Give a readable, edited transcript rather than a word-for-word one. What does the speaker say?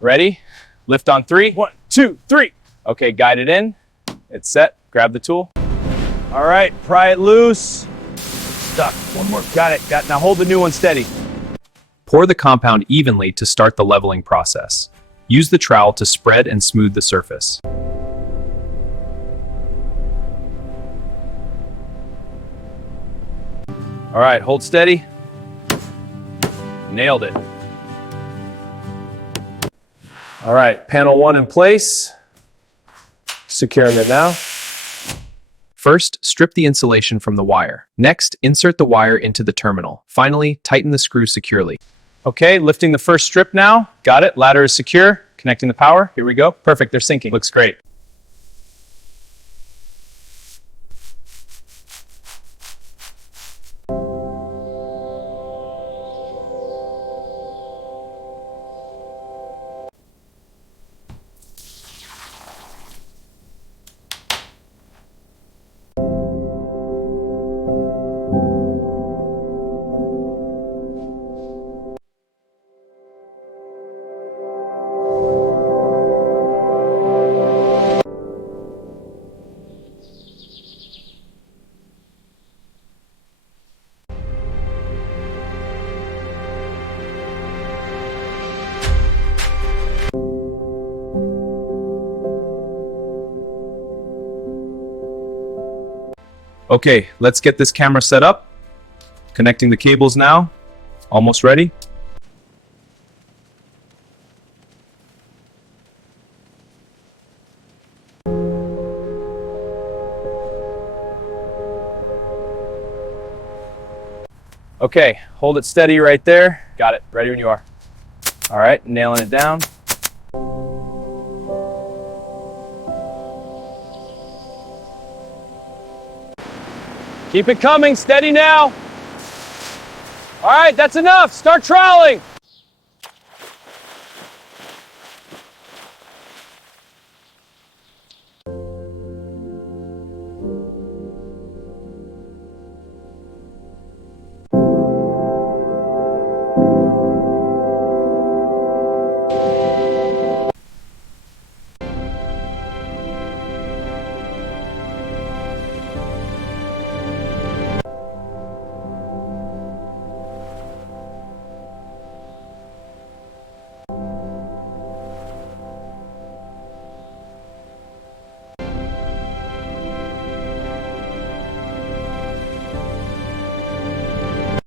Ready? Lift on 3. 1, 2, 3. Okay, guide it in. It's set. Grab the tool. All right, pry it loose. Stuck. One more. Got it. Now hold the new one steady. Pour the compound evenly to start the leveling process. Use the trowel to spread and smooth the surface. All right, hold steady. Nailed it. All right, panel 1 in place. Securing it now. First, strip the insulation from the wire. Next, insert the wire into the terminal. Finally, tighten the screw securely. Okay, lifting the first strip now. Got it, ladder is secure. Connecting the power, here we go. Perfect, they're syncing. Looks great. Okay, let's get this camera set up. Connecting the cables now. Almost ready. Okay, hold it steady right there. Got it, ready when you are. All right, nailing it down. Keep it coming, steady now. All right, that's enough. Start troweling.